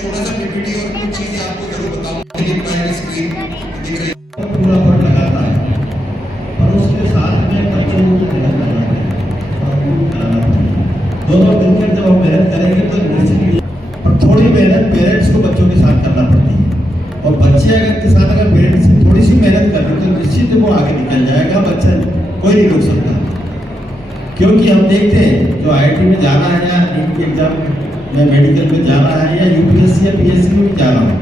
छोटा सा पीपीटी और कुछ चीजें आपको जरूर बताऊंगा। ये प्राइमरी स्क्रीन दिख रही है, पूरा फर्क लगाता है, और उसके साथ में बच्चों को मेहनत करना है और उनको कराना है। दोनों मिलकर जब हम मेहनत करेंगे तो निश्चित, पर थोड़ी मेहनत पेरेंट्स को बच्चों के साथ करना पड़ती है, और बच्चे अगर के साथ अगर पेरेंट्स थोड़ी सी मेहनत करें तो निश्चित वो आगे निकल जाएगा। बच्चा कोई नहीं रोक सकता, क्योंकि हम देखते हैं जो IIT में जाना है या नीट के एग्जाम में मेडिकल में जाना है या UPSC या PSC में जाना है,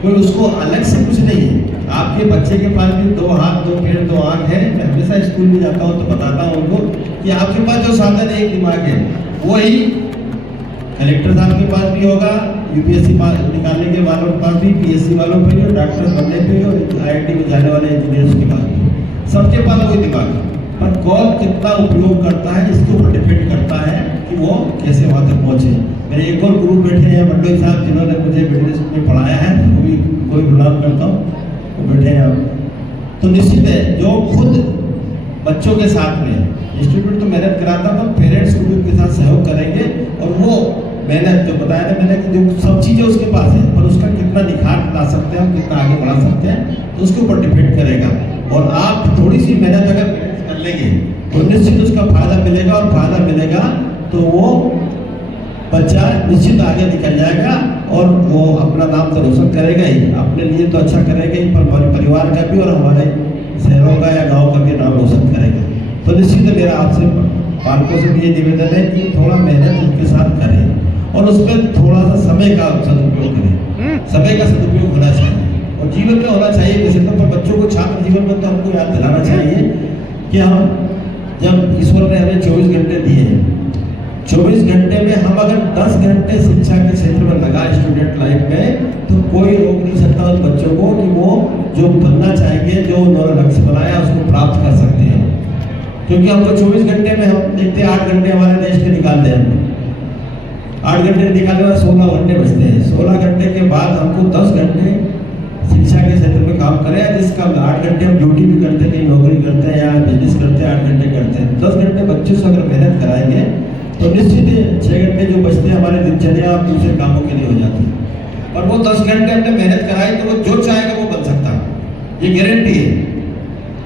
कोई उसको अलग से कुछ नहीं है। आपके बच्चे के पास भी 2 हाथ 2 पैर 2 आँख है। मैं हमेशा स्कूल में जाता हूँ तो बताता हूँ उनको कि आपके पास जो साधन है, एक दिमाग है, वही कलेक्टर साहब के पास भी होगा, UPSC पास निकालने के वालों के पास भी, PSC वालों पे भी, डॉक्टर बनने पे भी, और IIT में जाने वाले इंजीनियर्स के पास भी, सबके पास वही दिमाग है। पर कौन कितना उपयोग करता है इसके ऊपर डिपेंड करता है कि वो कैसे वहाँ तक पहुँचे। मेरे एक और गुरु बैठे हैं, मंडोई साहब, जिन्होंने मुझे बिजनेस में पढ़ाया है, वो भी कोई गुलाम करता हूँ, वो बैठे हैं आप। तो निश्चित है जो खुद बच्चों के साथ में इंस्टीट्यूट तो मेहनत कराता, तो पेरेंट्स को भी उनके साथ सहयोग करेंगे, और वो मेहनत जो बताया था मैंने कि जो सब चीज़ें उसके पास है, पर उसका कितना निखार ला सकते हैं, हम कितना आगे बढ़ा सकते हैं, तो उसके ऊपर डिपेंड करेगा। और आप थोड़ी सी मेहनत अगर कर लेंगे तो निश्चित उसका फायदा मिलेगा, और फायदा मिलेगा तो वो बच्चा निश्चित आगे निकल जाएगा, और वो अपना नाम तो रोशन करेगा ही, अपने लिए तो अच्छा करेगा ही, पर हमारे परिवार का भी और हमारे शहरों का या गांव का भी नाम रोशन करेगा। तो निश्चित मेरा आपसे पालकों से भी ये निवेदन है कि थोड़ा मेहनत उनके साथ करें, और उसमें थोड़ा सा समय का सदुपयोग करें। समय का सदुपयोग होना चाहिए, और जीवन में होना चाहिए वैसे तो, पर बच्चों को छात्र जीवन में तो हमको याद दिलाना चाहिए कि हम जब ईश्वर ने हमें 24 घंटे दिए हैं, 24 घंटे में हम अगर 10 घंटे शिक्षा के क्षेत्र में लगा स्टूडेंट लाइफ में, तो कोई रोक नहीं सकता उन बच्चों को कि वो जो बनना चाहेंगे, जो उन्होंने लक्ष्य बनाया उसको प्राप्त कर सकते हैं। क्योंकि हमको 24 घंटे में हम देखते हैं 8 घंटे हमारे देश के निकालते हैं, 8 घंटे निकालने में 16 घंटे बचते हैं। 16 घंटे के बाद हमको 10 घंटे शिक्षा के क्षेत्र में काम करें, जिसका 8 घंटे हम ड्यूटी भी करते हैं, कहीं नौकरी करते हैं या बिजनेस करते हैं, 8 घंटे करते हैं। 10 घंटे बच्चों से अगर मेहनत कराएंगे तो निश्चित 6 घंटे जो बचते हैं हमारे दिनचर्या और दूसरे कामों के लिए हो जाती है। और वो 10 घंटे हमने मेहनत कराई तो वो जो चाहेगा वो बन सकता है, ये गारंटी है।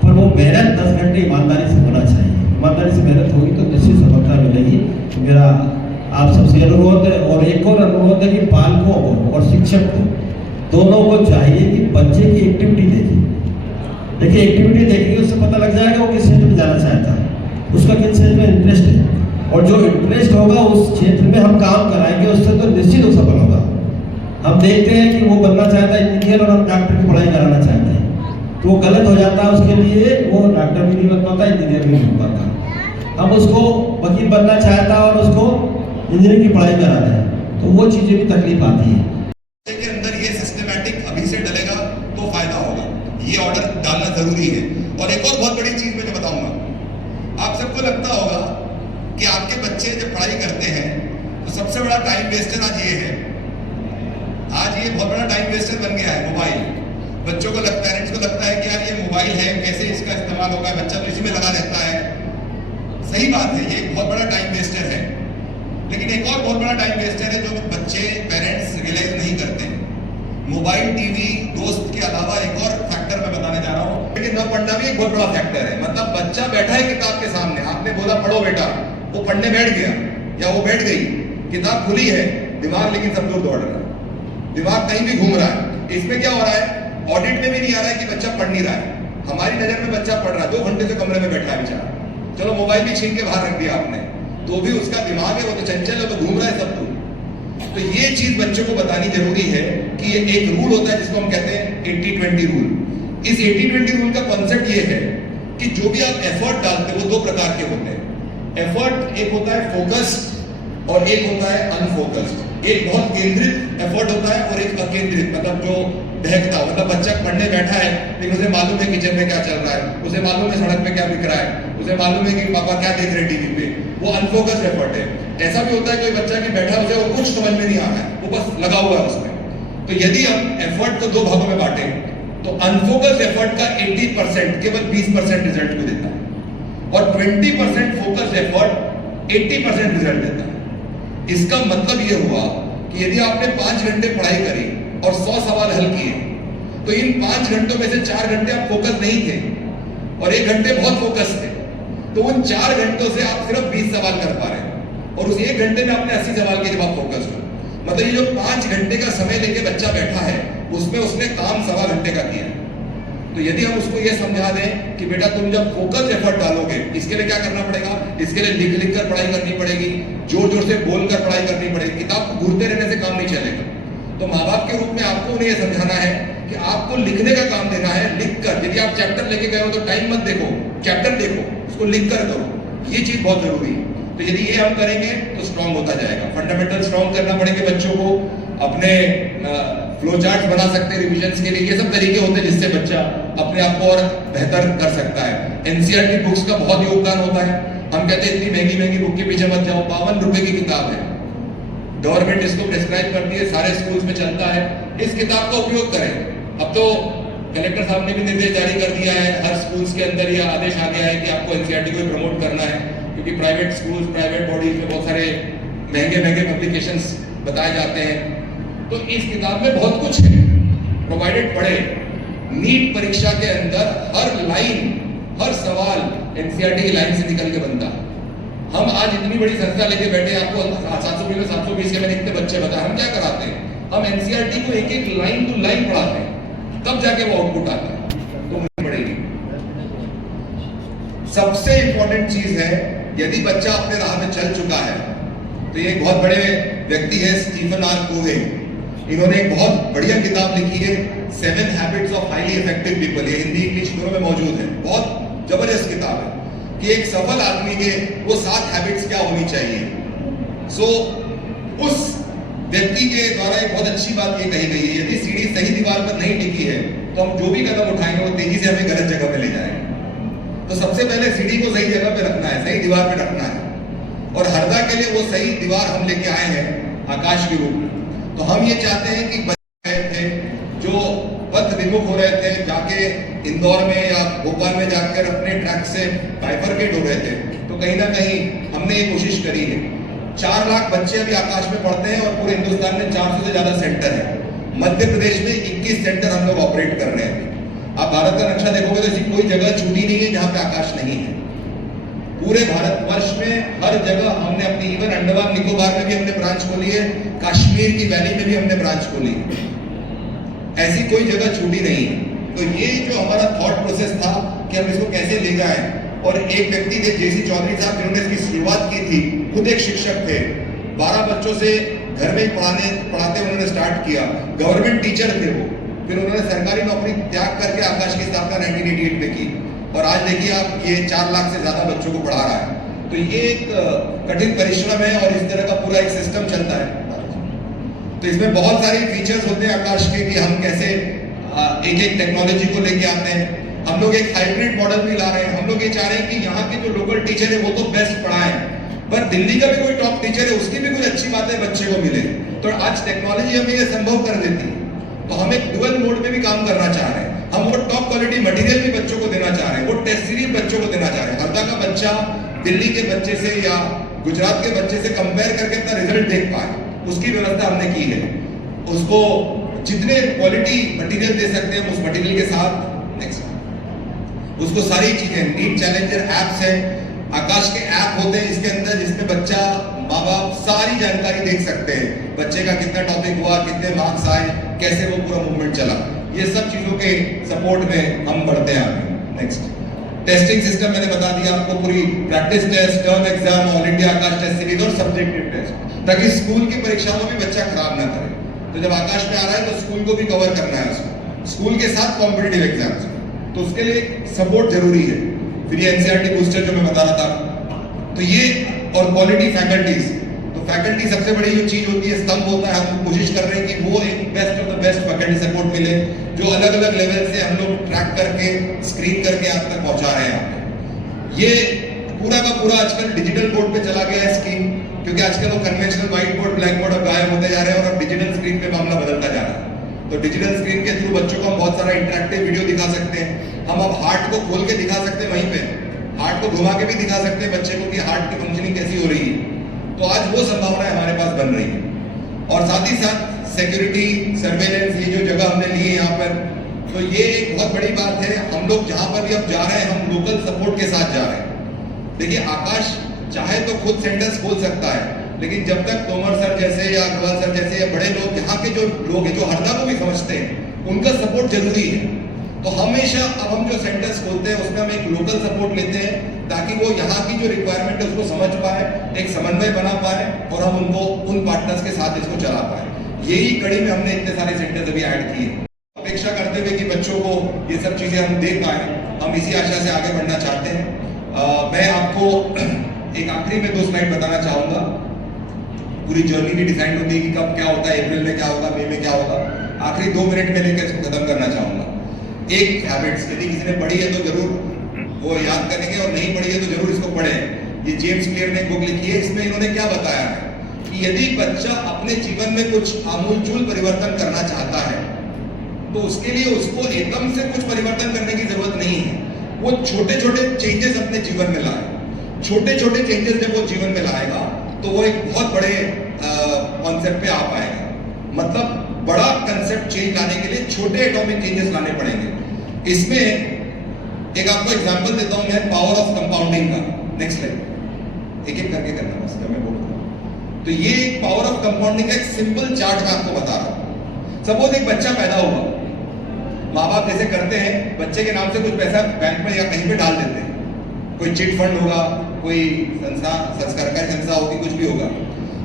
पर वो मेहनत 10 घंटे ईमानदारी से होना चाहिए। ईमानदारी से मेहनत होगी तो निश्चित सफलता मिलेगी। तो मेरा आप सबसे अनुरोध है, और एक और अनुरोध है कि पालकों को और शिक्षक को दोनों को चाहिए कि बच्चे की एक्टिविटी देखिए एक्टिविटी देखेंगे उससे पता लग जाएगा वो किस क्षेत्र में जाना चाहता है, उसका किस क्षेत्र में इंटरेस्ट है, और जो इंटरेस्ट होगा उस क्षेत्र में हम काम कराएंगे उससे तो निश्चित वो सफल होगा। हम देखते हैं कि वो बनना चाहता है इंजीनियर और हम डॉक्टर की पढ़ाई कराना चाहते हैं, तो वो गलत हो जाता है, उसके लिए वो डॉक्टर भी नहीं बन पाता, इंजीनियर भी नहीं बन पाता। हम उसको वकील बनना चाहता है और उसको इंजीनियरिंग की पढ़ाई कराते हैं, तो वो चीज़ें भी तकलीफ आती है। के अंदर ये सिस्टमैटिक अभी से डलेगा तो फायदा होगा, ये ऑर्डर डालना जरूरी है। और एक और बहुत बड़ी चीज मैं जो बताऊंगा, आप सबको लगता होगा कि आपके बच्चे जब पढ़ाई करते हैं तो सबसे बड़ा टाइम वेस्टर आज ये है, आज ये बहुत बड़ा टाइम वेस्टर बन गया है मोबाइल। बच्चों को लगता है, पेरेंट्स को लगता है कि यार ये मोबाइल है, कैसे इसका इस्तेमाल होगा, बच्चा तो इसी में लगा रहता है। सही बात है, ये एक बहुत बड़ा टाइम वेस्टर है, लेकिन एक और बहुत बड़ा टाइम वेस्टर है जो बच्चे पेरेंट्स रियलाइज नहीं करते हैं। मोबाइल, टीवी, दोस्त के अलावा एक और फैक्टर मैं बताने जा रहा हूँ, लेकिन न पढ़ना भी एक बहुत बड़ा फैक्टर है। मतलब बच्चा बैठा है किताब के सामने, आपने बोला पढ़ो बेटा, वो पढ़ने बैठ गया या वो बैठ गई, किताब खुली है, दिमाग लेकिन सब दूर दौड़ रहा है, दिमाग कहीं भी घूम रहा है। इसमें क्या हो रहा है, ऑडिट में भी नहीं आ रहा है कि बच्चा पढ़ नहीं रहा है, हमारी नजर में बच्चा पढ़ रहा है, 2 घंटे से कमरे में बैठा है बेचारा, चलो मोबाइल भी छीन के बाहर रख दिया आपने, तो भी उसका दिमाग है वो तो चंचल है, वो घूम रहा है सब दूर। तो ये चीज बच्चों को बतानी जरूरी है कि ये एक रूल होता है जिसको हम कहते हैं 80-20 रूल। इस 80-20 रूल का कॉन्सेप्ट ये है कि जो भी आप एफर्ट डालते हो वो 2 प्रकार के होते हैं। एफर्ट एक होता है फोकस्ड और एक होता है अनफोकस्ड। एक बहुत केंद्रित एफर्ट होता है और एक अकेंद्रित, मतलब जो बहकता, मतलब बच्चा पढ़ने बैठा है लेकिन उसे मालूम है किचन में क्या चल रहा है, उसे मालूम है सड़क पे क्या बिक रहा है, उसे मालूम है कि पापा क्या देख रहे हैं टीवी पे, वो अनफोकस्ड एफर्ट है। ऐसा भी होता है कोई बच्चा की बैठा उसे वो कुछ समझ में नहीं आ रहा है, वो बस लगा हुआ है उसमें। तो यदि हम एफर्ट को 2 भागों में बांटे तो अनफोकस्ड एफर्ट का 80% केवल 20% रिजल्ट को देता है और 20% फोकस्ड एफर्ट 80% रिजल्ट देता है। इसका मतलब ये हुआ कि कि यदि आपने 5 घंटे पढ़ाई करी और 100 सवाल हल किए, तो इन 5 घंटों में से 4 घंटे आप फोकस नहीं थे और 1 घंटे बहुत फोकस थे, तो उन 4 घंटों से आप सिर्फ 20 सवाल कर पा रहे हैं और उस 1 घंटे में आपने 80 सवाल के जवाब फोकस हो। मतलब ये जो 5 घंटे का समय लेके बच्चा बैठा है, उसमें उसने काम 1.25 घंटे का किया। तो यदि हम उसको ये समझा दें कि बेटा तुम जब फोकस एफर्ट डालोगे, इसके लिए क्या करना पड़ेगा, इसके लिए लिख लिख कर पढ़ाई करनी पड़ेगी, जोर जोर से बोल कर पढ़ाई करनी पड़ेगी, किताब को घूरते रहने से काम नहीं चलेगा। तो माँ बाप के रूप में आपको उन्हें यह समझाना है कि आपको लिखने का काम देना है, लिख कर। यदि आप चैप्टर लेके गए हो तो टाइम मत देखो, चैप्टर देखो, उसको लिख कर करो, ये चीज बहुत जरूरी है। तो यदि ये हम करेंगे तो स्ट्रांग होता जाएगा। फंडामेंटल स्ट्रांग करना पड़ेगे बच्चों को, अपने फ्लो चार्ट बना सकते हैं रिविजन्स के लिए, ये सब तरीके होते हैं जिससे बच्चा अपने आप को और बेहतर कर सकता है। एनसीईआरटी बुक्स का बहुत योगदान होता है। हम कहते हैं इतनी महंगी महंगी बुक के पीछे मत जाओ, 52 रुपए की किताब है, गवर्नमेंट इसको प्रेस्क्राइब करती है, सारे स्कूल्स में चलता है, इस किताब का उपयोग करें। अब तो कलेक्टर साहब ने भी निर्देश जारी कर दिया है, हर स्कूल्स के अंदर यह आदेश आ गया है कि आपको एनसीईआरटी को प्रमोट करना है, क्योंकि प्राइवेट स्कूल्स, प्राइवेट बॉडीज में बहुत सारे महंगे महंगे पब्लिकेशंस बताए जाते हैं। तो इस किताब में बहुत कुछ है, प्रोवाइडेड पढ़े। नीट परीक्षा के अंदर हर लाइन, हर सवाल एनसीईआरटी की लाइन से निकल के बनता। हम आज इतनी बड़ी संस्था लेके बैठे, आपको 720 में 720 के मैंने इतने बच्चे बताए, हम क्या कराते हैं, हम एनसीईआरटी को एक एक लाइन टू लाइन पढ़ाते हैं, तब जाके वो आउटपुट आता है। तो मुझे पड़ेगी। सबसे इंपॉर्टेंट चीज है, यदि बच्चा अपने राह में चल चुका है, तो ये एक बहुत बड़े व्यक्ति है स्टीफन आर कोवे, इन्होंने एक बहुत बढ़िया किताब लिखी है 7 habits of highly effective people. ये हिंदी इंग्लिश दोनों में मौजूद है, बहुत जबरदस्त किताब है कि एक सफल आदमी के वो 7 हैबिट्स क्या होनी चाहिए। उस व्यक्ति के द्वारा एक बहुत अच्छी बात ये कही गई है, यदि सीढ़ी सही दीवार पर नहीं टिकी है तो हम जो भी कदम उठाएंगे वो तेजी से हमें गलत जगह पे ले जाएंगे। तो सबसे पहले सीढ़ी को सही जगह पे रखना है, सही दीवार पे रखना है, और हरदा के लिए वो सही दीवार हम लेके आए हैं आकाश के रूप में। तो हम ये चाहते हैं कि बच्चे थे जो पथ विमुख हो रहे थे, जाके इंदौर में या भोपाल में जाकर अपने ट्रैक से बाइफरकेट हो रहे थे, तो कहीं ना कहीं हमने ये कोशिश करी है। 4 लाख बच्चे अभी आकाश में पढ़ते हैं और पूरे हिंदुस्तान में 400 से ज्यादा सेंटर है। मध्य प्रदेश में 21 सेंटर हम लोग ऑपरेट कर रहे हैं। आप भारत का नक्शा देखोगे तो ऐसी कोई जगह छूटी नहीं है जहां पे आकाश नहीं है। पूरे भारतवर्ष में हर जगह हमने अपनी, इवन अंडमान निकोबार में भी हमने ब्रांच खोली है, कश्मीर की वैली में भी हमने ब्रांच खोली है, ऐसी कोई जगह छूटी नहीं है। तो ये जो हमारा थॉट प्रोसेस था कि हम इसको कैसे ले जाएं, और एक व्यक्ति थे जेसी चौधरी साहब जिन्होंने इसकी शुरुआत की थी, खुद एक शिक्षक थे, 12 बच्चों से घर में ही पढ़ाते उन्होंने स्टार्ट किया, गवर्नमेंट टीचर थे वो, फिर उन्होंने सरकारी नौकरी त्याग करके आकाश की स्थापना 1988 में की, और आज देखिए आप ये 4 लाख से ज्यादा बच्चों को पढ़ा रहा है। तो ये एक कठिन परिश्रम है और इस तरह का पूरा एक सिस्टम चलता है। तो इसमें बहुत सारे फीचर्स होते हैं आकाश के कि हम कैसे एक एक टेक्नोलॉजी को लेके आते हैं। हम लोग एक हाइब्रिड मॉडल भी ला रहे हैं। हम लोग ये चाह रहे हैं कि यहाँ के जो लोकल टीचर है वो तो बेस्ट पढ़ाएं, पर दिल्ली का भी कोई टॉप टीचर है उसकी भी कुछ अच्छी बातें बच्चे को मिले। तो आज टेक्नोलॉजी हमें ये संभव कर देती है। तो हम एक डुअल मोड में भी काम करना चाह रहे हैं। हम वो टॉप क्वालिटी मटेरियल भी बच्चों को देना चाह रहे हैं, वो टेस्ट सीरीज बच्चों को देना चाह रहे हैं। हरदा का बच्चा दिल्ली के बच्चे से या गुजरात के बच्चे से कंपेयर करके अपना रिजल्ट देख पाए, उसकी व्यवस्था हमने की है। उसको जितने क्वालिटी मटेरियल दे सकते हैं उस मटेरियल के साथ, नेक्स्ट, उसको सारी चीजें, नीट चैलेंजर ऐप्स है, आकाश के ऐप होते हैं इसके अंदर, जिसमें बच्चा, माँ बाप सारी जानकारी देख सकते हैं, बच्चे का कितना टॉपिक हुआ, कितने मार्क्स आए, कैसे वो पूरा मूवमेंट चला। ये सब चीजों के सपोर्ट में हम बढ़ते हैं आगे। नेक्स्ट, टेस्टिंग सिस्टम मैंने बता दिया आपको, पूरी practice test, term exam, all India Aakash test series और सब्जेक्टिव टेस्ट, ताकि स्कूल की परीक्षाओं में भी बच्चा खराब ना करे। तो जब आकाश में आ रहा है तो स्कूल को भी कवर करना है उसको, स्कूल के साथ कॉम्पिटिटिव एग्जाम्स, तो उसके लिए सपोर्ट जरूरी है। फिर ये एनसीईआरटी बूस्टर जो मैं बता रहा था, तो ये, और क्वालिटी फैकल्टीज, तो फैकल्टी सबसे बड़ी जो चीज होती है, स्तंभ होता है। हम कोशिश कर रहे हैं कि वो एक best of the best faculty support मिले, जो अलग अलग लेवल से हम लोग ट्रैक करके, स्क्रीन करके आप तक पहुंचा रहे हैं। ये पूरा का पूरा आजकल डिजिटल बोर्ड पे चला गया है स्कीम, क्योंकि आजकल वो conventional white board, black board अब गायब होते जा रहे हैं और अब डिजिटल स्क्रीन पे मामला बदलता जा रहा है। तो डिजिटल स्क्रीन के थ्रू बच्चों को हम बहुत सारा इंटरेक्टिव वीडियो दिखा सकते हैं। हम अब हार्ट को खोल के दिखा सकते हैं, वहीं पे हार्ट को घुमा के भी दिखा सकते हैं बच्चे को कि हार्ट की फंक्शनिंग कैसी हो रही है। तो आज वो संभावनाएं हमारे पास बन रही है। और साथ ही साथ सिक्योरिटी सर्वेलेंस, ये जो जगह हमने ली है यहाँ पर, तो ये एक बहुत बड़ी बात है। हम लोग जहाँ पर भी अब जा रहे हैं, हम लोकल सपोर्ट के साथ जा रहे हैं। देखिए, आकाश चाहे तो खुद सेंटर्स खोल सकता है, लेकिन जब तक तोमर सर जैसे या अग्रवाल सर जैसे या बड़े लोग, यहाँ के जो लोग हैं, जो हरदा को भी समझते हैं, उनका सपोर्ट जरूरी है। तो हमेशा अब हम जो सेंटर्स खोलते हैं उसमें हम एक लोकल सपोर्ट लेते हैं, ताकि वो यहाँ की जो रिक्वायरमेंट है उसको समझ पाए, एक समन्वय बना पाए और हम उनको उन पार्टनर्स के साथ इसको चला पाए। यही कड़ी में हमने इतने सारे सेंटर्स अभी ऐड किए। अपेक्षा करते हुए कि बच्चों को ये सब चीजें हम दे पाए, हम इसी आशा से आगे बढ़ना चाहते हैं। मैं आपको एक आखिरी में 2 स्लाइड बताना चाहूंगा। पूरी जर्नी भी डिसाइड होती है कि कब क्या होता है, अप्रैल में क्या होगा, मई में क्या होगा। आखिरी 2 मिनट में लेकर इसको खत्म करना चाहूंगा। एक हैबिट्स, यदि किसी ने पढ़ी है तो जरूर वो याद करेंगे, और नहीं पढ़ी है तो जरूर इसको पढ़ें। ये जेम्स क्लियर ने बुक लिखी है, इसमें इन्होंने क्या बताया है कि यदि बच्चा अपने जीवन में कुछ आमूलचूल परिवर्तन करना चाहता है, तो उसके लिए उसको एकदम से कुछ परिवर्तन करने की जरूरत नहीं है। वो छोटे छोटे चेंजेस अपने जीवन में लाए। छोटे छोटे चेंजेस जब वो जीवन में लाएगा तो वो एक बहुत बड़े कॉन्सेप्ट पे आ पाएगा। मतलब बड़ा कंसेप्ट चेंज लाने के लिए छोटे एटॉमिक चेंजेस लाने पड़ेंगे। इसमें एक आपको एग्जांपल देता हूं मैं, पावर ऑफ कंपाउंडिंग का। नेक्स्ट स्लाइड, एक एक करके करना बस, मैं बोल रहा हूं। तो ये एक पावर ऑफ कंपाउंडिंग का एक सिंपल चार्ट मैं आपको बता रहा हूं। सपोज एक बच्चा पैदा हुआ, माँ बाप जैसे करते हैं, बच्चे के नाम से कुछ पैसा बैंक में या कहीं पे डाल देते हैं। कोई चिट फंड होगा, कोई संस्था, सरकारी संस्था होगी, कुछ भी होगा।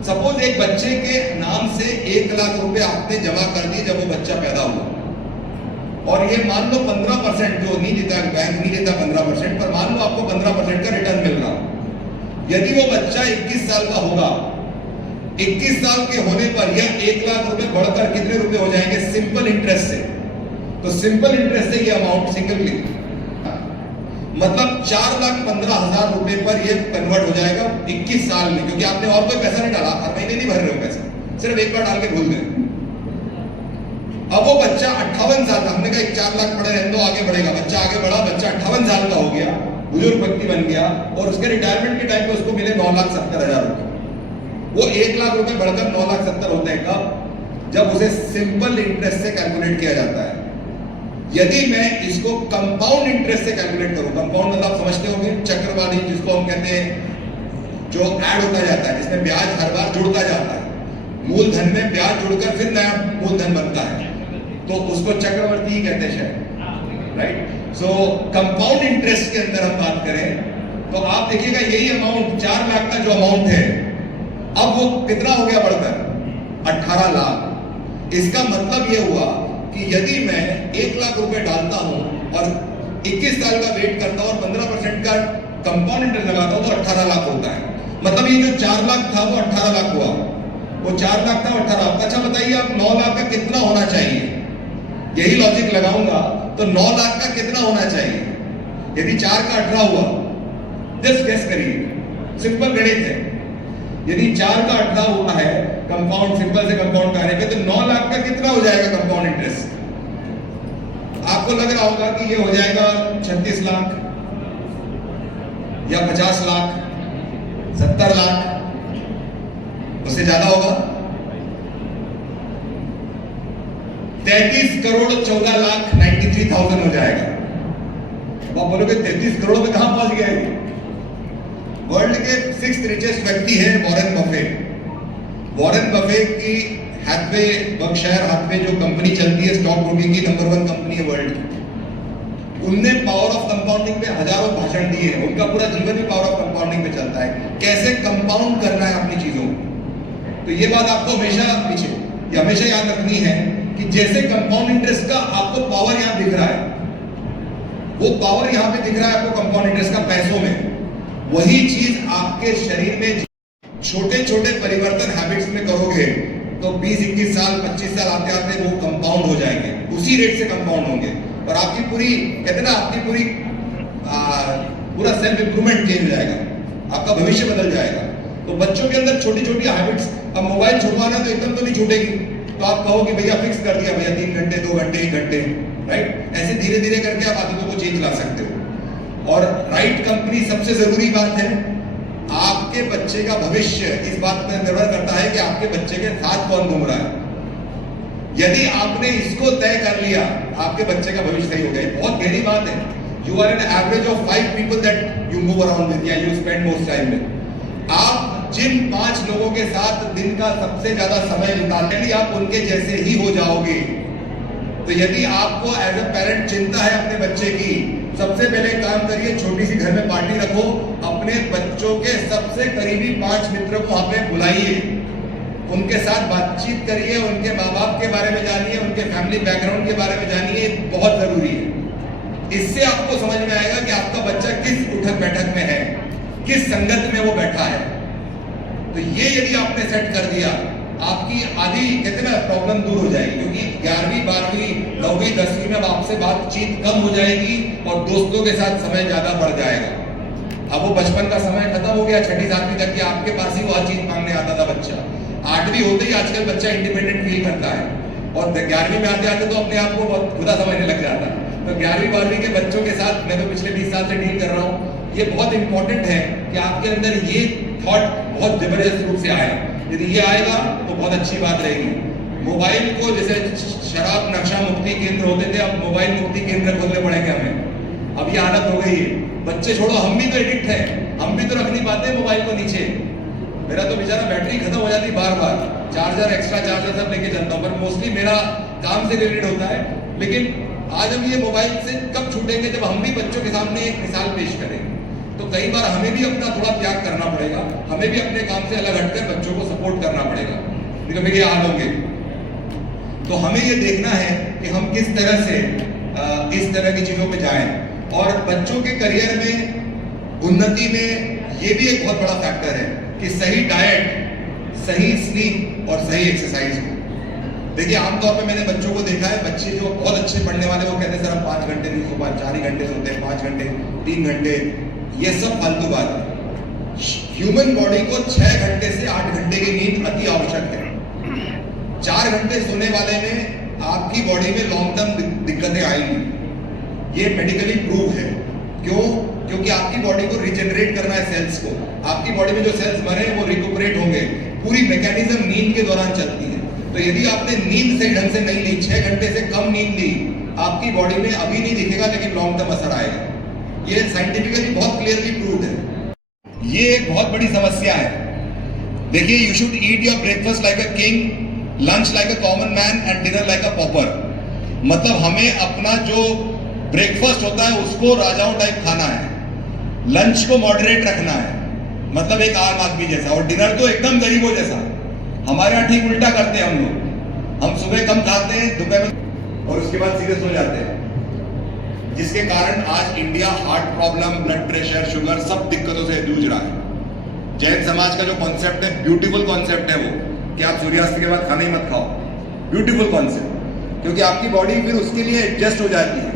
सपोज एक बच्चे के नाम से 1 लाख रुपए आपने जमा कर दिए जब वो बच्चा पैदा हुआ, और ये मान लो 15% जो नहीं देता, बैंक नहीं देता 15%, पर मान लो आपको 15% का रिटर्न मिल रहा। यदि वो बच्चा 21 साल का होगा, 21 साल के होने पर यह 1 लाख रुपए बढ़कर कितने रुपए हो जाएंगे? सिंपल इंटरेस्ट से। तो सिंपल इंटरेस्ट से ये अमाउंट सिंगल क्लिक, मतलब 4,15,000 रुपए पर ये कन्वर्ट हो जाएगा 21 साल में, क्योंकि आपने और कोई पैसा नहीं डाला, हर महीने नहीं भर रहे हो पैसा, सिर्फ एक बार डाल के भूल गए। अब वो बच्चा 58 साल का, हमने कहा 4 लाख पड़े रहने दो, आगे बढ़ेगा, बच्चा आगे बढ़ा, बच्चा 58 साल का हो गया, बुजुर्ग व्यक्ति बन गया, और उसके रिटायरमेंट के टाइम पे उसको मिले 9,70,000 रुपए। वो 1 लाख रुपए बढ़कर 9,70,000 होते हैं कब? जब उसे सिंपल इंटरेस्ट से कैलकुलेट किया जाता है। यदि मैं इसको कंपाउंड इंटरेस्ट से कैलकुलेट करूं, कंपाउंड मतलब आप समझते होंगे, चक्रवाली जिसको हम कहते हैं, जो ऐड होता जाता है, जिसमें ब्याज हर बार जुड़ता जाता है। मूलधन में ब्याज जुड़कर फिर नया मूलधन बनता है, तो उसको चक्रवर्ती ही कहते हैं शायद, राइट। सो कंपाउंड इंटरेस्ट के अंदर हम बात करें तो आप देखिएगा यही अमाउंट 4 लाख का जो अमाउंट है, अब वो कितना हो गया बढ़कर? 18 लाख। इसका मतलब ये हुआ कि यदि मैं 1 लाख रुपए डालता हूं और 21 साल का वेट करता हूं और 15% का कंपाउंड इंटरेस्ट लगाता हूं तो 18 लाख होता है। मतलब ये जो 4 लाख था वो 18 लाख हुआ, वो 4 लाख था 18 लाख। अच्छा बताइए आप 9 लाख का कितना होना चाहिए? यही लॉजिक लगाऊंगा तो 9 लाख का कितना होना चाहिए? यदि 4 का 18 हुआ, जस्ट गेस करिए, सिंपल गणित है। यदि 4 का 18 हुआ है कंपाउंड, सिंपल से कंपाउंड करने पे, तो 9 लाख का कितना हो जाएगा कंपाउंड इंटरेस्ट? आपको लग रहा होगा कि ये हो जाएगा 36 लाख या 50 लाख, 70 लाख, उससे ज्यादा होगा। 33 करोड़ 14 लाख 93,000 हो जाएगा। अब आप बोलोगे 33 करोड़ में कहां पहुंच गया है? वर्ल्ड के 6th रिचेस्ट व्यक्ति है वॉरेन बफेट। वॉरेन बफेट की हैथवे, बर्कशायर हैथवे जो कंपनी चलती है स्टॉक ब्रोकिंग की, नंबर 1 कंपनी है वर्ल्ड की। उनने पावर ऑफ कंपाउंडिंग पे हजारों भाषण दिए हैं। उनका पूरा जीवन ही पावर ऑफ कंपाउंडिंग पे चलता है, कैसे कंपाउंड करना है अपनी चीजों को। तो ये बात आपको हमेशा याद रखनी है कि जैसे कंपाउंड इंटरेस्ट का आपको पावर यहां दिख रहा है, वो पावर यहां पे दिख रहा है आपको कंपाउंड इंटरेस्ट का पैसों में, वही चीज आपके शरीर में छोटे छोटे परिवर्तन हैबिट्स में करोगे तो 20-21 साल 25 साल आते आते वो कंपाउंड हो जाएंगे, उसी रेट से कंपाउंड होंगे, और आपकी पूरी, कहते हैं ना, आपकी पूरा सेल्फ इंप्रूवमेंट चेंज हो जाएगा, आपका भविष्य बदल जाएगा। तो बच्चों के अंदर छोटी छोटी हैबिट्स, अब मोबाइल छुड़वाना तो एकदम तो नहीं छूटेगी, तो आप कहो कि भैया फिक्स कर दिया भैया 3 घंटे 2 घंटे 1 घंटे, राइट। ऐसे धीरे धीरे करके आप आदतों को चेंज ला सकते हो। और राइट कंपनी सबसे जरूरी बात है। आप आपके बच्चे का भविष्य इस बात पर निर्भर करता है कि आपके बच्चे के साथ कौन घूम रहा है। यदि आपने इसको तय कर लिया, आपके बच्चे का भविष्य सही हो गया। बहुत गहरी बात है। You are an average of 5 people that you move around with or you spend most time with. आप जिन 5 लोगों के साथ दिन का सबसे ज्यादा समय बिताते हैं, आप उनके जैसे ही हो जाओगे। तो यदि आपको एज अ पेरेंट चिंता है अपने बच्चे की, सबसे पहले काम करिए, छोटी सी घर में पार्टी रखो, अपने बच्चों के सबसे करीबी 5 मित्रों को वहां पे बुलाइए, उनके साथ बातचीत करिए, उनके माँ बाप के बारे में जानिए, उनके फैमिली बैकग्राउंड के बारे में जानिए। बहुत जरूरी है। इससे आपको समझ में आएगा कि आपका बच्चा किस उठक बैठक में है, किस संगत में वो बैठा है। तो ये यदि आपने सेट कर दिया, आपकी आधी कहते ना प्रॉब्लम दूर हो जाएगी, क्योंकि 11वीं 12वीं 9वीं 10वीं में आपसे बातचीत कम हो जाएगी और दोस्तों के साथ समय ज्यादा बढ़ जाएगा। अब वो बचपन का समय खत्म हो गया, 6ठी 7वीं तक की आपके पास ही वो हर चीज मांगने आता था बच्चा। 8वीं होते ही आजकल बच्चा इंडिपेंडेंट फील करता है और 11वीं में आते आते तो अपने आप को बहुत खुदा समझने लग जाता है। तो 11वीं 12वीं के बच्चों के साथ मैं तो पिछले 20 साल से डील कर रहा हूँ। ये बहुत इंपॉर्टेंट है कि आपके अंदर ये थॉट बहुत जबरदस्त रूप से आए। यदि ये आएगा तो बहुत अच्छी बात रहेगी। मोबाइल को जैसे शराब नशा मुक्ति केंद्र होते थे, अब मोबाइल मुक्ति केंद्र खोलने पड़ेंगे हमें। अब ये हालत हो गई है। बच्चे छोड़ो, हम भी तो एडिक्ट है, हम भी तो रख नहीं पाते मोबाइल को नीचे। मेरा तो बेचारा बैटरी खत्म हो जाती बार बार, चार्जर एक्स्ट्रा चार्जर सब लेके चलता हूँ, पर मोस्टली मेरा काम से रिलेटेड होता है। लेकिन आज हम ये मोबाइल से कब छूटेंगे, जब हम भी बच्चों के सामने एक मिसाल पेश करेंगे। तो कई बार हमें भी अपना थोड़ा त्याग करना पड़ेगा, हमें भी अपने काम से अलग हटकर बच्चों को सपोर्ट करना पड़ेगा, नहीं तो फिर ये हाल होंगे। तो हमें ये देखना है कि हम किस तरह से इस तरह की चीजों पे जाएं। और बच्चों के करियर में उन्नति में ये भी एक बहुत बड़ा फैक्टर है कि सही डाइट, सही स्लीप और सही एक्सरसाइज हो। देखिए आमतौर पे मैंने बच्चों को देखा है, बच्चे जो बहुत अच्छे पढ़ने वाले वो कहते हैं सर हम 5 घंटे नहीं सो पाते, 4 ही घंटे सोते हैं, 5 घंटे 3 घंटे, ये सब फालतू बात है। ह्यूमन बॉडी को 6 घंटे से 8 घंटे की नींद अति आवश्यक है। 4 घंटे सोने वाले में आपकी बॉडी में लॉन्ग टर्म दिक्कतें आएंगी। ये मेडिकली प्रूव है। क्यों? क्योंकि आपकी बॉडी को रिजेनरेट करना है सेल्स को। आपकी बॉडी में जो सेल्स मरे वो रिकूपरेट होंगे। पूरी मैकेनिज्म नींद के दौरान चलती है। तो यदि आपने नींद सही ढंग से नहीं ली, 6 घंटे से कम नींद ली, आपकी बॉडी में अभी नहीं दिखेगा लेकिन लॉन्ग टर्म असर आएगा। ये साइंटिफिकली बहुत क्लियरली प्रूव्ड है। ये एक बहुत बड़ी समस्या है। देखिए, you should eat your breakfast like a king, lunch like a common man and dinner like a pauper. मतलब हमें अपना जो ब्रेकफास्ट होता है उसको राजाओं टाइप खाना है, लंच को मॉडरेट रखना है, मतलब एक आम आदमी जैसा, और डिनर तो एकदम गरीबों जैसा। हमारे यहाँ ठीक उल्टा करते हैं हम लोग। हम सुबह कम खाते हैं, दोपहर में, और उसके बाद सीरियस हो जाते हैं, जिसके कारण आज India heart problem, blood pressure, sugar सब दिक्कतों से जूझ रहा है। जैन समाज का जो कॉन्सेप्ट है, ब्यूटीफुल कॉन्सेप्ट है वो, कि आप सूर्यास्त के बाद खाना ही मत खाओ। ब्यूटीफुल कॉन्सेप्ट, क्योंकि आपकी बॉडी फिर उसके लिए एडजस्ट हो जाती है।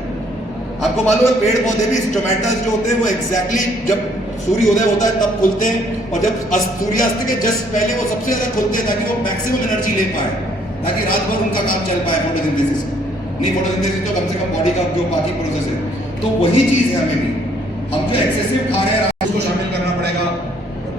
आपको मालूम है पेड़ पौधे भी, स्टोमेटास जो होते हैं वो एग्जैक्टली जब सूर्योदय होता है तब खुलते हैं, और जब सूर्यास्त के जस्ट पहले वो सबसे ज्यादा खुलते हैं ताकि वो मैक्सिमम एनर्जी ले पाए, ताकि रात भर उनका काम चल पाए फोटोसिंथेसिस। नहीं फोटोसिंथेसिस तो कम से कम बॉडी का जो बाकी प्रोसेस है। तो वही चीज है हमें भी। हम जो एक्सेसिव खा रहे हैं उसको शामिल करना पड़ेगा,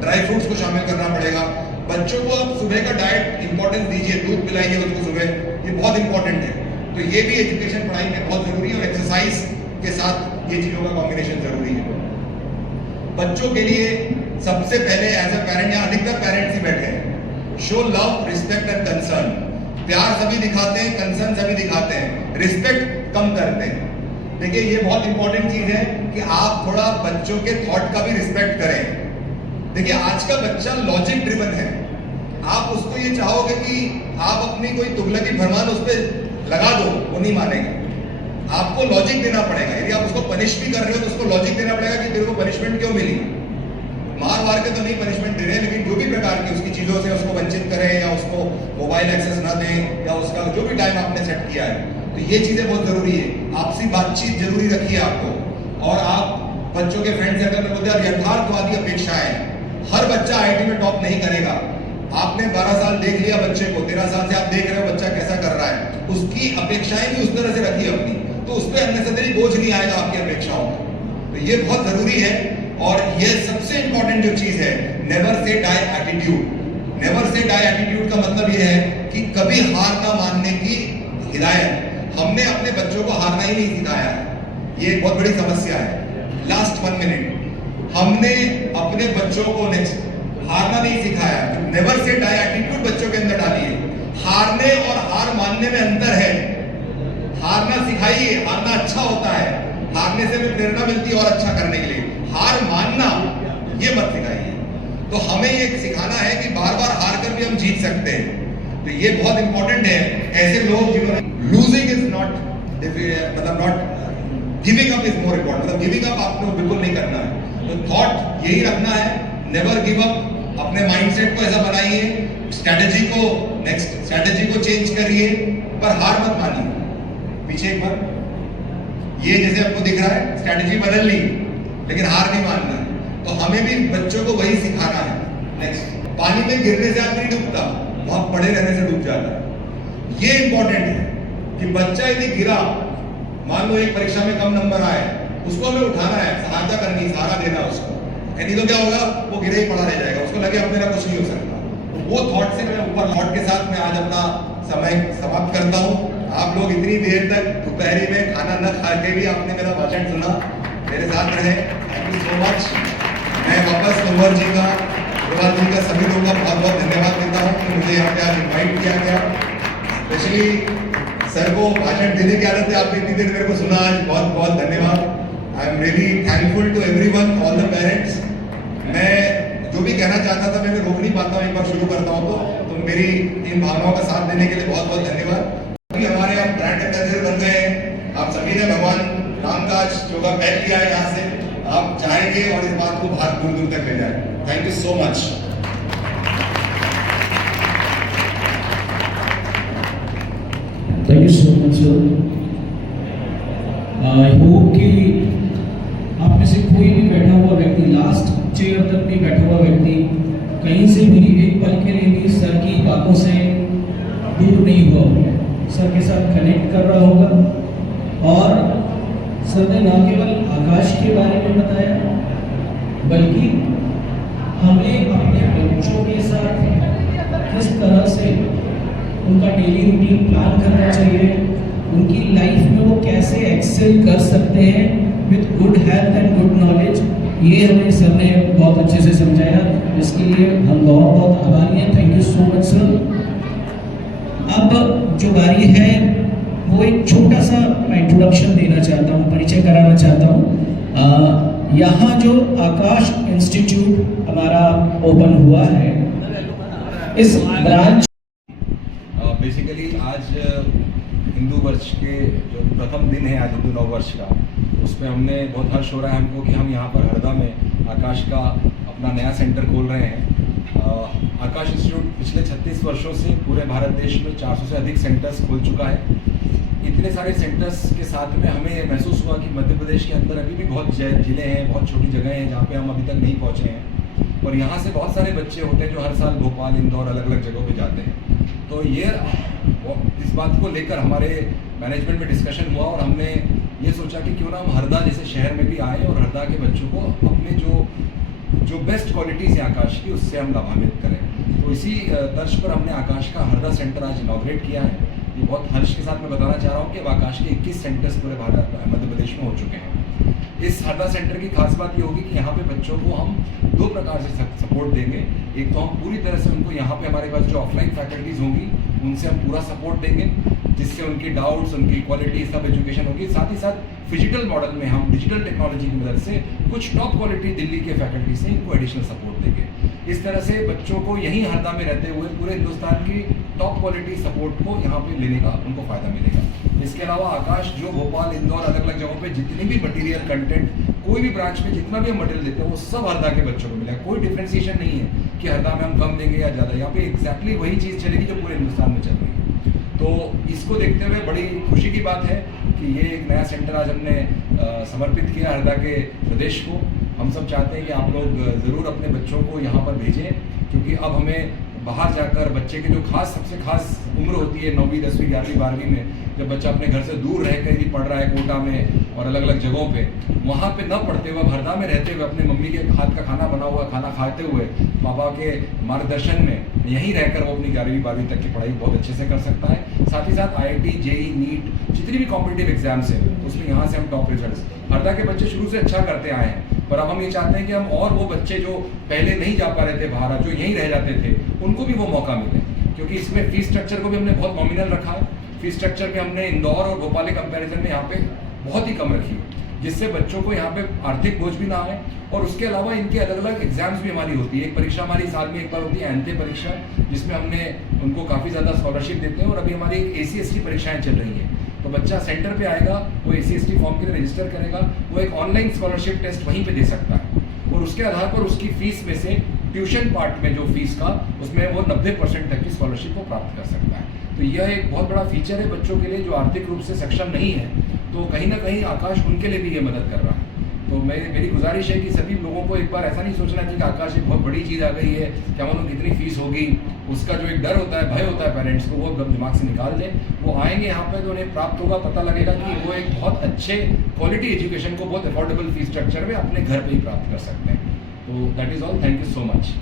ड्राई फ्रूट्स को शामिल करना पड़ेगा। बच्चों को अब सुबह का डाइट इंपॉर्टेंस दीजिए, दूध पिलाइए उसको सुबह, ये बहुत इंपॉर्टेंट है। तो ये भी एजुकेशन पढ़ाई में बहुत जरूरी है, और एक्सरसाइज के साथ ये चीजों का कॉम्बिनेशन जरूरी है। बच्चों के लिए सबसे पहले एज अ पेरेंट, यहाँ अधिकतर पेरेंट्स ही बैठे हैं, show love, respect and concern. प्यार सभी दिखाते हैं, कंसर्न सभी दिखाते हैं, रिस्पेक्ट कम करते हैं। देखिए ये बहुत इंपॉर्टेंट चीज है कि आप थोड़ा बच्चों के थॉट का भी रिस्पेक्ट करें। देखिए आज का बच्चा लॉजिक ड्रिवन है। आप उसको ये चाहोगे कि आप अपनी कोई तुगलकी फरमान उस पर लगा दो, वो नहीं मानेगा। आपको लॉजिक देना पड़ेगा। यदि आप उसको पनिश भी कर रहे हो तो उसको लॉजिक देना पड़ेगा कि तेरे को पनिशमेंट क्यों मिली। मार मार के तो नहीं पनिशमेंट दे रहे हैं, लेकिन जो भी प्रकार की उसकी चीजों से उसको वंचित करें, या उसको मोबाइल एक्सेस ना दें, या उसका जो भी टाइम आपने सेट किया है, तो ये चीजें बहुत जरूरी है। आपसी बातचीत जरूरी रखिए आपको। और आप बच्चों के फ्रेंड सर्कल में बोलते हैं यथार्थवादी अपेक्षाएं। हर बच्चा आईआईटी में टॉप नहीं करेगा। आपने 12 साल देख लिया बच्चे को, 13 साल से आप देख रहे हो बच्चा कैसा कर रहा है, उसकी अपेक्षाएं भी उस तरह से रखिए अपनी, तो उस पर अननेसेसरी बोझ नहीं आएगा आपकी अपेक्षाओं में। तो ये बहुत जरूरी है। और ये सबसे इंपॉर्टेंट जो चीज है, never say die attitude. Never say die attitude का मतलब यह है कि कभी हार ना मानने की हिदायत। हमने अपने बच्चों को हारना ही नहीं सिखाया है, ये एक बहुत बड़ी समस्या है। लास्ट 1 मिनट, हमने अपने बच्चों को नेक्स्ट हारना नहीं सिखाया। नेवर से डाई एटीट्यूड बच्चों के अंदर डालिए। हारने और हार मानने में अंतर है। हारना सिखाइए, हारना अच्छा होता है, हारने से भी प्रेरणा मिलती है और अच्छा करने के लिए। हार मानना ये मत सिखाइए। तो हमें ये सिखाना है कि बार बार हार कर भी हम जीत सकते हैं। तो ये बहुत इंपॉर्टेंट है। ऐसे लोग जिन्होंने लूजिंग इज नॉट, मतलब not giving up is more important, मतलब गिविंग अप आपको बिल्कुल नहीं करना है। तो थॉट यही रखना है, नेवर गिव अप। अपने माइंडसेट को ऐसा बनाइए, स्ट्रेटेजी को नेक्स्ट स्ट्रेटेजी को चेंज करिए, पर हार मत मानिए। पीछे एक बार, ये जैसे आपको दिख रहा है, स्ट्रेटेजी बदल ली लेकिन हार नहीं मानना है। तो हमें भी बच्चों को वही सिखाना है। नेक्स्ट, पानी में गिरने से आदमी नहीं डूबता, वहां पड़े रहने से डूब जाता है। ये इंपॉर्टेंट है कि बच्चा यदि गिरा, मान लो एक परीक्षा में कम नंबर आए, उसको हमें उठाना है, सहायता करनी, सहारा देना उसको। नहीं तो क्या होगा, वो गिरे ही पड़ा रह जाएगा, उसको लगे अब मेरा कुछ नहीं हो सकता। तो वो थॉट से मैं ऊपर थॉट के साथ मैं आज अपना समय समाप्त करता हूँ। आप लोग इतनी देर तक दोपहरी में खाना न खा के भी आपने मेरा भाषण सुना, मेरे साथ रहे, थैंक यू सो मच। मैं वापस कुंवर जी का, अग्रवाल जी का, सभी लोगों का बहुत बहुत धन्यवाद देता हूँ कि मुझे यहाँ पे आज इन्वाइट किया गया। स्पेशली सर को भाषण देने की आदत है, आपने इतनी देर मेरे को सुना, आज बहुत बहुत धन्यवाद। I am really thankful to everyone, all the parents. मैं जो भी कहना चाहता था मैं रोक नहीं पाता हूँ, एक बार शुरू करता हूँ तो मेरी इन भावनाओं का साथ देने के लिए बहुत बहुत धन्यवाद। हमारे यहाँ ब्रांड एम्बेसडर बन गए हैं आप सभी ने। भगवान रामकाज जो का बैठ लिया है यहाँ से, आप जाएंगे और इस बात को बाहर दूर दूर तक ले जाए। Thank you so much. Thank you so much sir. I hope कि आप में से कोई भी बैठा हुआ व्यक्ति, लास्ट चेयर तक भी बैठा हुआ व्यक्ति, कहीं से भी एक पल के लिए भी सर की बातों से दूर नहीं हुआ, सर के साथ कनेक्ट कर रहा होगा। और सर ने न केवल आकाश के बारे में बताया, बल्कि हमें अपने बच्चों के साथ किस तरह से उनका डेली रूटीन प्लान करना चाहिए, उनकी लाइफ में वो कैसे एक्सेल कर सकते हैं with good health and good knowledge, ये हमें सर ने बहुत अच्छे से समझाया। इसके लिए हम बहुत बहुत आभारी हैं। Thank you so much sir. अब जो बारी है वो एक छोटा सा इंट्रोडक्शन देना चाहता हूँ, परिचय कराना चाहता हूँ। यहाँ जो आकाश इंस्टीट्यूट हमारा ओपन हुआ है, इस ब्रांच बेसिकली आज हिंदू वर्ष के जो प्रथम दिन है आज हिंदू नव वर्ष का, उसमें हमने बहुत हर्ष हो रहा है हमको कि हम यहाँ पर हरदा में आकाश का अपना नया सेंटर खोल रहे हैं। आकाश इंस्टीट्यूट पिछले 36 वर्षों से पूरे भारत देश में 400 से अधिक सेंटर्स खोल चुका है। इतने सारे सेंटर्स के साथ में हमें ये महसूस हुआ कि मध्य प्रदेश के अंदर अभी भी बहुत जिले हैं, बहुत छोटी जगह हैं जहाँ पे हम अभी तक नहीं पहुँचे हैं। और यहाँ से बहुत सारे बच्चे होते हैं जो हर साल भोपाल, इंदौर, अलग अलग जगहों पे जाते हैं। तो ये इस बात को लेकर हमारे मैनेजमेंट में डिस्कशन हुआ और हमने ये सोचा कि क्यों ना हम हरदा जैसे शहर में भी आए और हरदा के बच्चों को अपने जो बेस्ट क्वालिटीज़ हैं आकाश की, उससे हम लाभान्वित करें। तो इसी तर्ज पर हमने आकाश का हरदा सेंटर आज इनॉग्रेट किया है। ये बहुत हर्ष के साथ मैं बताना चाह रहा हूँ कि आकाश के 21 सेंटर्स पूरे भारत मध्य प्रदेश में हो चुके हैं। इस हरदा सेंटर की खास बात ये होगी कि यहाँ पे बच्चों को हम 2 प्रकार से सपोर्ट देंगे। एक तो हम पूरी तरह से उनको यहाँ पे हमारे पास जो ऑफलाइन फैकल्टीज़ होंगी उनसे हम पूरा सपोर्ट देंगे, जिससे उनकी डाउट्स, उनकी क्वालिटी, सब एजुकेशन होगी। साथ ही साथ फिजिकल मॉडल में हम डिजिटल टेक्नोलॉजी की मदद से कुछ टॉप क्वालिटी दिल्ली के फैकल्टी से इनको एडिशनल सपोर्ट देंगे। इस तरह से बच्चों को यहीं हरदा में रहते हुए पूरे हिंदुस्तान की टॉप क्वालिटी सपोर्ट को यहाँ पे लेने का उनको फ़ायदा मिलेगा। इसके अलावा आकाश जो भोपाल, इंदौर, अलग अलग जगहों पे जितनी भी मटेरियल कंटेंट, कोई भी ब्रांच में जितना भी हम मटेरियल देते हैं वो सब हरदा के बच्चों को मिलेगा। कोई डिफ्रेंसिएशन नहीं है कि हरदा में हम कम देंगे या ज़्यादा। यहाँ पे एग्जैक्टली वही चीज़ चलेगी जो पूरे हिंदुस्तान में चल रही है। तो इसको देखते हुए बड़ी खुशी की बात है कि ये एक नया सेंटर आज हमने समर्पित किया हरदा के प्रदेश को। हम सब चाहते हैं कि आप लोग ज़रूर अपने बच्चों को यहाँ पर भेजें, क्योंकि अब हमें बाहर जाकर बच्चे के जो खास सबसे खास उम्र होती है 9वीं 10वीं 11वीं 12वीं में, जब बच्चा अपने घर से दूर रह कर यदि पढ़ रहा है कोटा में और अलग अलग जगहों पे, वहाँ पे न पढ़ते हुए हरदा में रहते हुए अपने मम्मी के हाथ का खाना बना हुआ खाना खाते हुए पापा के मार्गदर्शन में यहीं रहकर वो अपनी 11वीं 12वीं तक की पढ़ाई बहुत अच्छे से कर सकता है। साथ ही साथ IIT JEE नीट जितनी भी कॉम्पिटिटिव एग्जाम्स हैं उसमें यहाँ से हम टॉप रिजल्ट हरदा के बच्चे शुरू से अच्छा करते आए हैं, पर अब हम ये चाहते हैं कि हम और वो बच्चे जो पहले नहीं जा पा रहे थे बाहर, जो यहीं रह जाते थे, उनको भी वो मौका मिले। क्योंकि इसमें फीस स्ट्रक्चर को भी हमने बहुत नॉमिनल रखा है। फीस स्ट्रक्चर में हमने इंदौर और भोपाल के कंपैरिजन में यहाँ पे बहुत ही कम रखी है, जिससे बच्चों को यहाँ पे आर्थिक बोझ भी ना आए। और उसके अलावा इनके अलग अलग एग्जाम्स भी हमारी होती है। एक परीक्षा हमारी साल में एक बार होती है एंटे परीक्षा, जिसमें हमने उनको काफ़ी ज़्यादा स्कॉलरशिप देते हैं। और अभी हमारी AC/ST परीक्षाएं चल रही हैं, तो बच्चा सेंटर पे आएगा, वो AC/ST फॉर्म के लिए रजिस्टर करेगा, वो एक ऑनलाइन स्कॉलरशिप टेस्ट वहीं पे दे सकता है और उसके आधार पर उसकी फीस में से ट्यूशन पार्ट में जो फीस का उसमें वो 90% तक की स्कॉलरशिप को प्राप्त कर सकता है। तो यह एक बहुत बड़ा फीचर है बच्चों के लिए जो आर्थिक रूप से सक्षम नहीं है, तो कहीं ना कहीं आकाश उनके लिए भी ये मदद कर रहा है। तो मेरी गुजारिश है कि सभी लोगों को एक बार ऐसा नहीं सोचना चाहिए कि आकाश एक बहुत बड़ी चीज़ आ गई है, क्या मालूम कितनी फीस होगी। उसका जो एक डर होता है, भय होता है पेरेंट्स को, वो दिमाग से निकाल दें। वो आएंगे यहाँ पे तो उन्हें प्राप्त होगा, पता लगेगा कि वो एक बहुत अच्छे क्वालिटी एजुकेशन को बहुत अफोर्डेबल फीस स्ट्रक्चर में अपने घर पर ही प्राप्त कर सकते हैं। तो that is all, thank you so much.